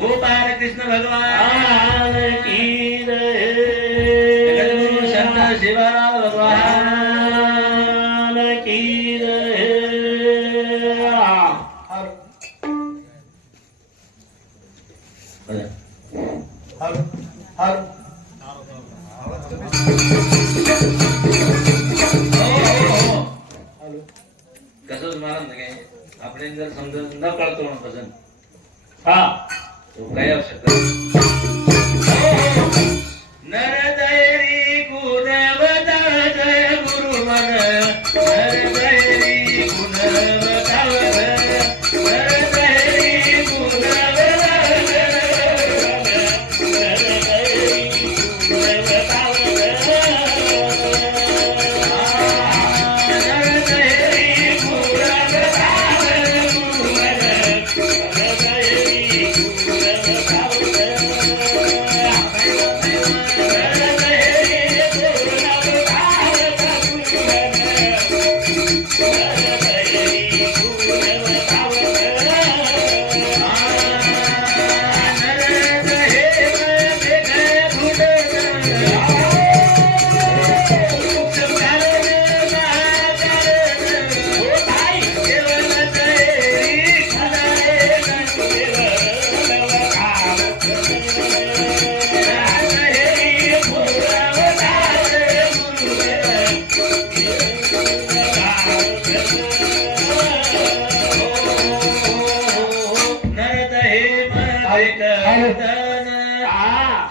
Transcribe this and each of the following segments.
गोपाल कृष्ण भगवान की जय, शंकर शिवलाल भगवान की जय। हर हर कसं तुम्हाला काय आपण जर समजून न कळतो ना भजन हा तो काय आवश्यकता नरदैरी गुणवता जय गुरु मन नरदैरी गुणवता नरदैरी गुणवता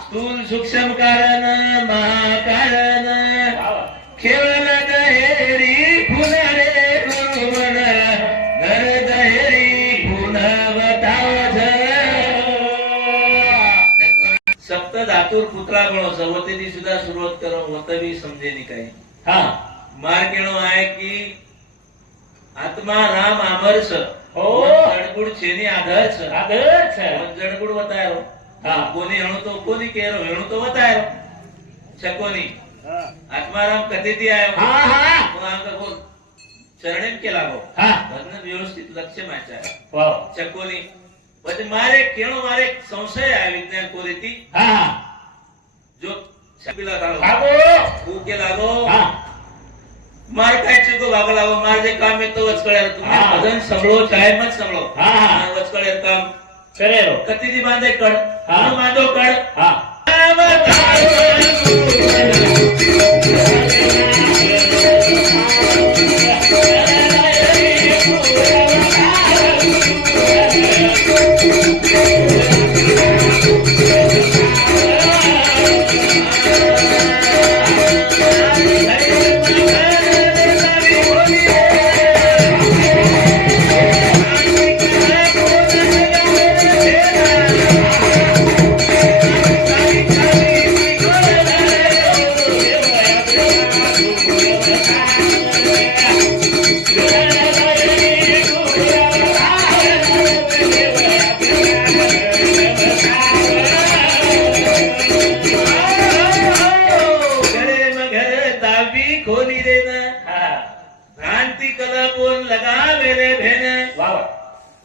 स्थूल सूक्ष्म कारण महाकारण केवळ दहेरी फुलरे गुरुवन नर दहेरी गुणवतावध सप्त धातुर पुत्रा गणो सवतेनी सुद्धा सुरुवात करो वतवी समजेनी काय हा मार केणो आहे की आत्मा राम आमरस हो जडगुड छेनी आदर्श आदर्श जडगुड बतायो हा कोणी हणो तो कोणी केरो हणो तो बतायो छकोनी आत्माराम कधी ती आयो हा हा मग आमका बोल चरणेम केला गो हा भजन व्यवस्थित लक्ष माचा वाह छकोनी म्हणजे मारे केणो मारे संशय आहे विज्ञान कोरीती हा जो छपिला लागो तू के लागो हा मार काय चुको भाग लागो मार जे काम येतो वचकळ्यार तुम्ही भजन सगळो टाइम मत सगळो हा वचकळ्यार काम करेलो कती दी बांधे कड हा मांडो कड हा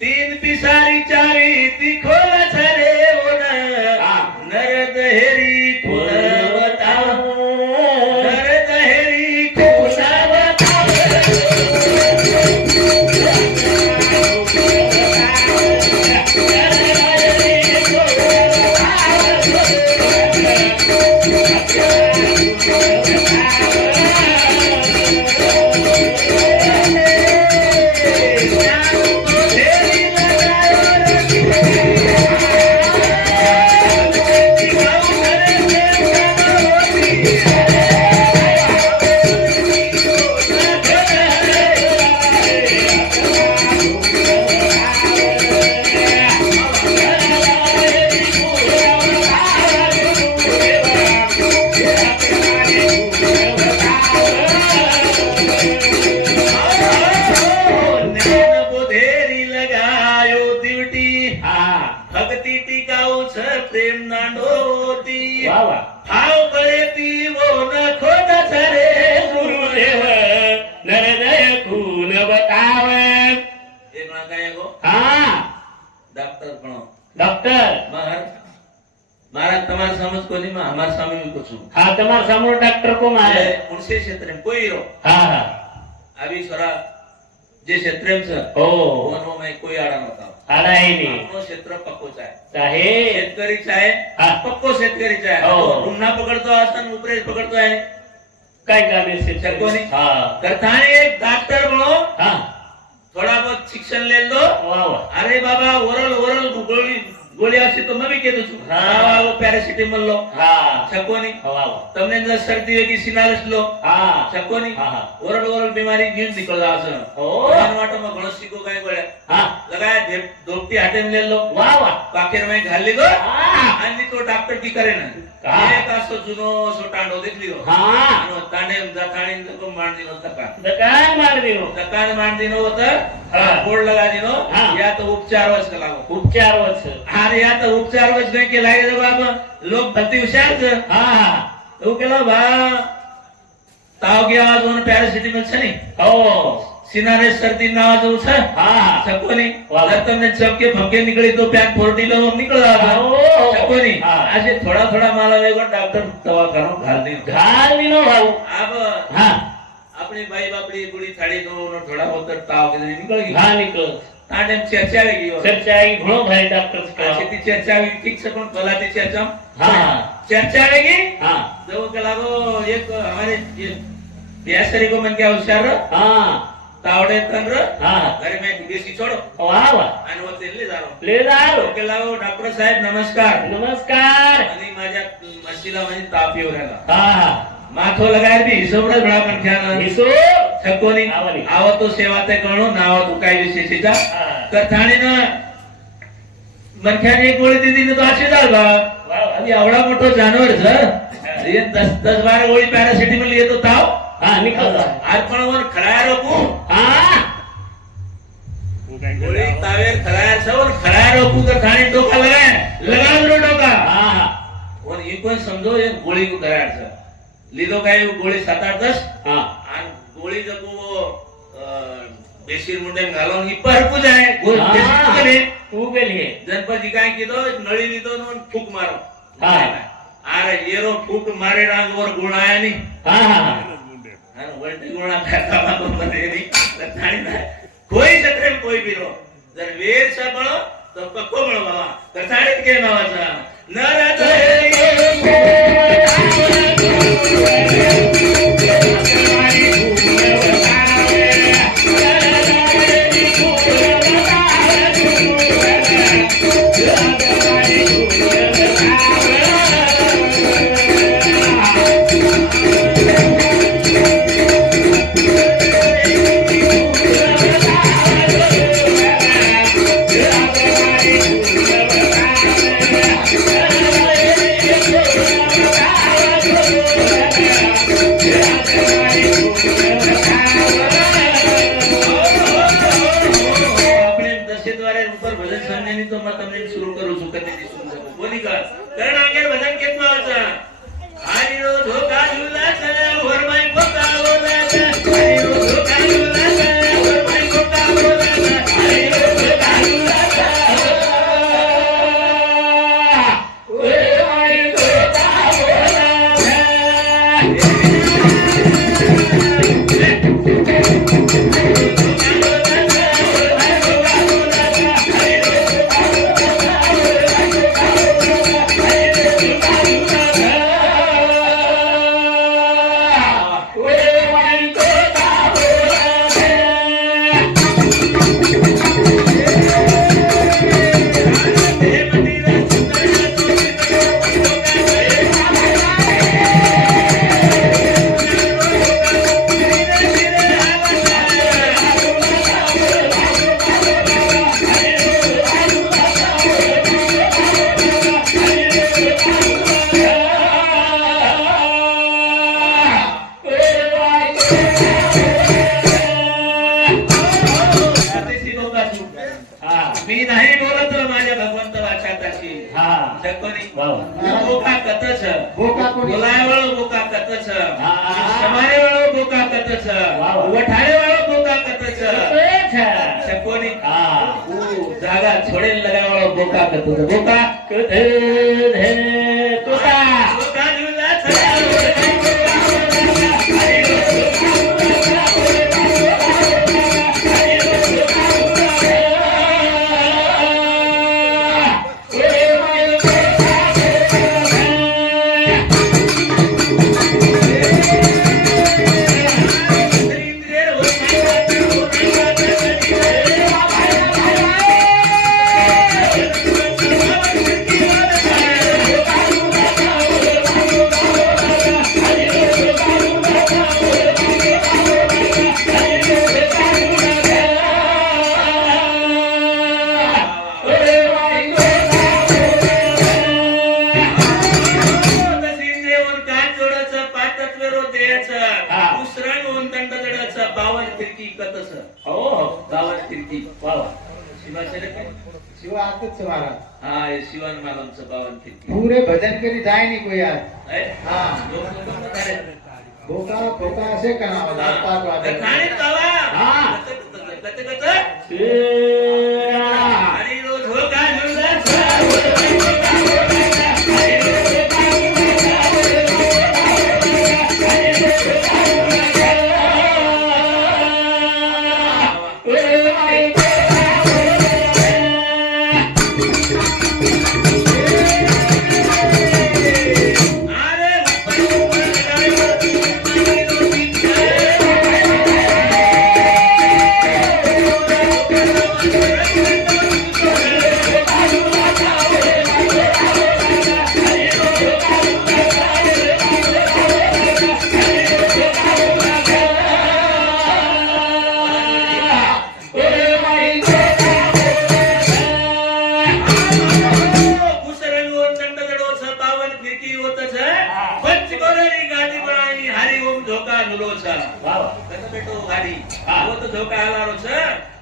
तीन पिसारी चारी ती खोल छरे ओन नर दहेरी खुलवता नर दहेरी खुलवता કઈ ગો હા ડોક્ટર ભણો ડોક્ટર મારા તમારા સમજ કોની માં અમારા સામે મી પૂછું હા તમારા સામનો ડોક્ટર કોમ આવે ઉનસે ક્ષેત્ર में कोई रो હા હા अभी थोड़ा जे क्षेत्र में છે ओ वनो में कोई आड़ा नता आडाय नहीं आपनो क्षेत्र पक्को चाहे चाहे शेतकरी चाहे हाँ। पक्को शेतकरी चाहे हो। उन्ना पकड़तो आसन ऊपरे पकड़तो है काय काम है से चक्को नहीं। हाँ करताने एक डॉक्टर बनो हाँ थोड़ा बहुत शिक्षण ले लो वाह वाह अरे बाबा ओरल ओरल गोळी આવશે તો મેં બી કહેતો છું હા આવો પેરાસિટામોલ લો हाँ છકો નહીં वाह वाह તમને જો શરદી હોય કે સિનારસ લો हाँ છકો નહીં हाँ हाँ ઓરલ ઓરલ બીમારી ગીન નીકળવા આવશે ओ એના વાટોમાં ઘણો શીખો કાઈ પડે हाँ लगाया दोपटी हाथे में ले लो वाह वाह पाखेर में घाल लीधो हाँ आणि तो डॉक्टर की करे ना हाँ। एक असो जुनो सो टांडो देख लियो हाँ आणि तांडे जाताणी को मार दिनो तका दकान मार दिनो तकान मार दिनो होता हाँ। बोर्ड लगा दिनो हाँ। या तो उपचार वच कलागो उपचार वच अरे या तो उपचार वच नहीं के लागे जब आप लोग भलती होशियार छे हाँ हाँ तो केलो बा ताव की आवाज ओन पैरासिटामोल छे नहीं ओ सिनारे सर्दी ना आवाज हो छे हाँ हाँ छको नहीं वाह। जब तुमने चपके फंके निकली तो पैन फोर्टी लो निकल रहा ओ छको नहीं हाँ। ऐसे थोड़ा थोड़ा माला वेगो डॉक्टर दवा करो घाल दी घाल दिनो भाऊ अब हाँ अपनी भाई बापड़ी बुढ़ी थाड़ी दो थोड़ा बहुत ताव के निकल गई हाँ निकल तांडे चर्चा आवेगी चर्चा आई घणो भाई डॉक्टर से अच्छी ती चर्चा आवी ठीक से पण भला ती चर्चा हाँ चर्चा आवेगी हाँ जो के लागो एक हमारे ये बेसरी को मन क्या होशियार हाँ तावडे तन हाँ घरे में देसी छोड़ो वाह वाह आणि वो तेल ले जारो ले जाओ के लागो डॉक्टर साहेब नमस्कार नमस्कार आणि माझ्या मशीला म्हणजे ताप येऊ राहिला हाँ हाँ माथो लगाय बी हिशोबडच बडा पण ख्याल हिसो छकोनी आवली. आवतो सेवा ते करणो नाव तू काय विशेषीचा हाँ कथाणीनं मनख्याने एक गोळी दिली तो अशी झाल बा वाह आणि एवढा मोठो जानवर जर 10-12 गोळी पॅरासिटामोल येतो ताव हाँ निकल जाओ आज पण वर खळाया रोकू हाँ गोळी तावेर खळाया सवर खळाया रोकू तर खाणी डोका लगा दो डोका हाँ हाँ और ये कोण समजो एक गोळी को करायचं લીધો કાય ગોળી 7-8-10 हाँ અને ગોળી જકો બેસીર મુંડે ગાલો ની પર પૂજાય ગોળ બેસીર કરે तू गेली ગણપતિ કાય કીધો નળી લીધો નો ફૂક મારો હા. આરે એરો ફૂક મારે રાંગ ઓર ગુણ આયા ની हाँ हाँ અને વળતી ગુણા ખાતા બાબો બને ની થાણી ના કોઈ સત્રે કોઈ બીરો જર વેર સ બળો તો પક્કો બળો બાબા કથાણી કે માવા ન રાતો हाँ जागा छोडेल लगावाळो बोका करतो बोका तोता बोका झुला शिवान मालमचं बावन किती पूरे भजन करी जाय नहीं कोई आज हाँ भोका भोका ऐसे करना वाला पाँच वादे खाने बाबा हाँ। कत छे आणि रोज धोका झुला धोका आला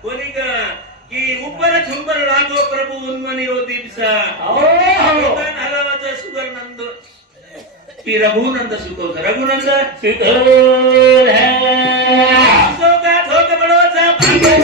कोणी की ऊपर झुंबर लागो प्रभु उन्मनी रो दिवसा भगवान हलावाचा सुगर नंद की रघुनंद सुखो रघुनंद सुखोर है धोका धोका बडोचा भाग्य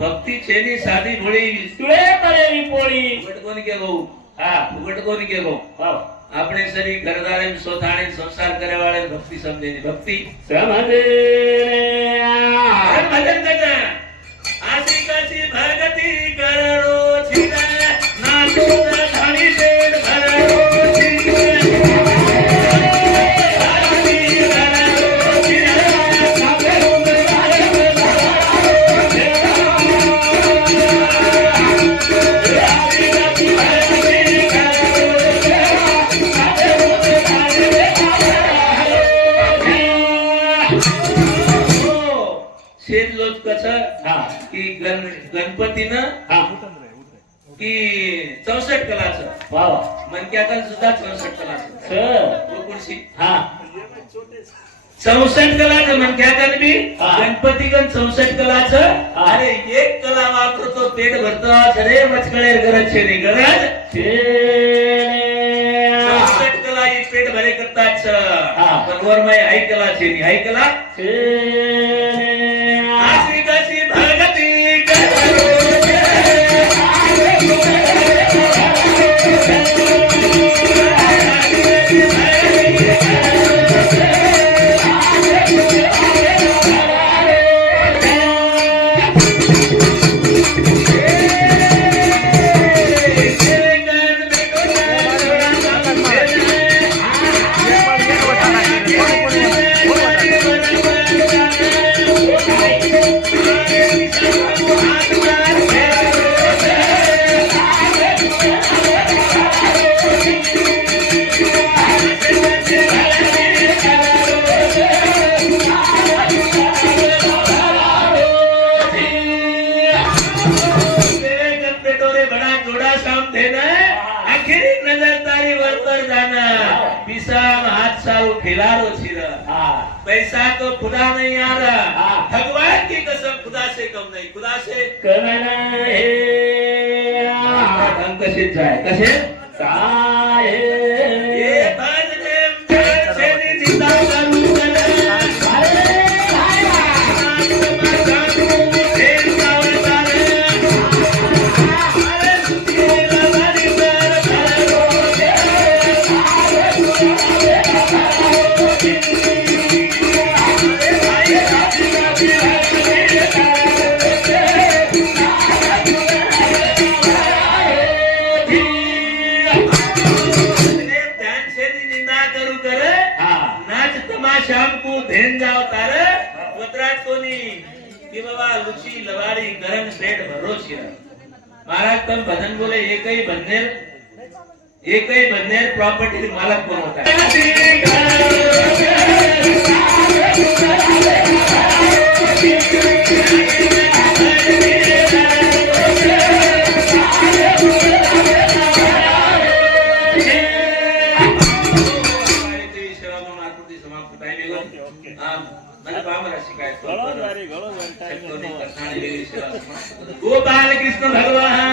भक्ती छेनी साधी भोळी तुळे परेली पोळी उघड कोणी केलो हा उघड कोणी केलो આપણે સરી ઘરદારે સોથાણે સંસાર કરે વાળે ભક્તિ સમજેની ભક્તિ સમજે ભજન કરતા આસી કાસી ભગતિ કરો છીને નાચો ધણી શેડ ભરો गणपतीनं की 64 कलाचं मनक्यातन सुद्धा 64 कलाचं हा 64 कलाचं मनक्यातन बी गणपतीगण 64 कलाचं अरे एक कला वापरतो पेट भरतो अरे मचकळेर गरज छे रे गरज 64 कला ही पेट भरे करताच पण वर मै आई कला छे नी आई कला आसी कासी भगती આખરી નજર તારી वर पर जाना पिसाब हाथ सारू खिलारो छिर હા पैसा तो खुदा नहीं आ रहा हाँ। भगवान की कसम खुदा से कम नहीं खुदा से कमना हे धन कसे जाय कसे काय ये भजने ध्यान से निंदा करू कने अरे भाया आत्मा जाणू धेर सावतारे अरे सुधीला वाली पर भरो दे अरे भाई भजने ध्यान से निंदा करू करे हा नाच तमाशा को धेन जाओ तारे वतराज कोनी कि बाबा लुची लवाड़ी गरम पेट भरो छिरा महाराज तम भजन बोले एकही बंदेर प्रॉपर्टी मालक कोण होता सेवा म्हणून आकृती समाप्त टाइम येतो મને પામર શીખાય ઘણો જ વારી શક્તોની કથાણી એવી સેવા સમાપ્ત. ગોપાલ કૃષ્ણ ભગવાન